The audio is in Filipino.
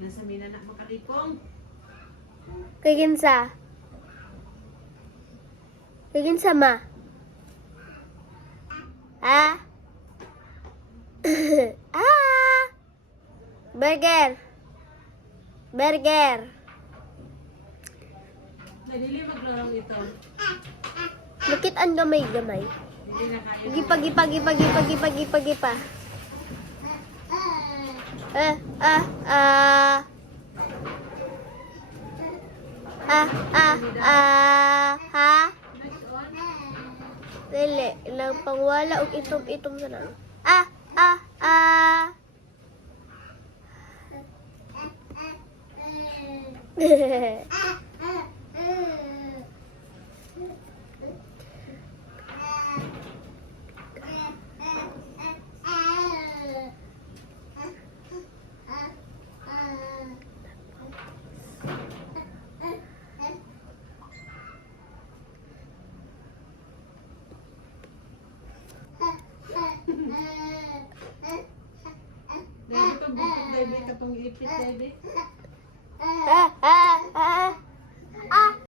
nasa mina na makarikong. Kaginsa? Kaginsa ma? Ah? Ah! Burger! Burger! Nadili maglarong ito. Bakit ang gamay-gamay? Hindi na kaya. Gipa. Ah, ah, ah. Ha? Dili, ilang pangwala og itom-itom sa nang. Dahil ito bukod, dahil katong ipit, dahil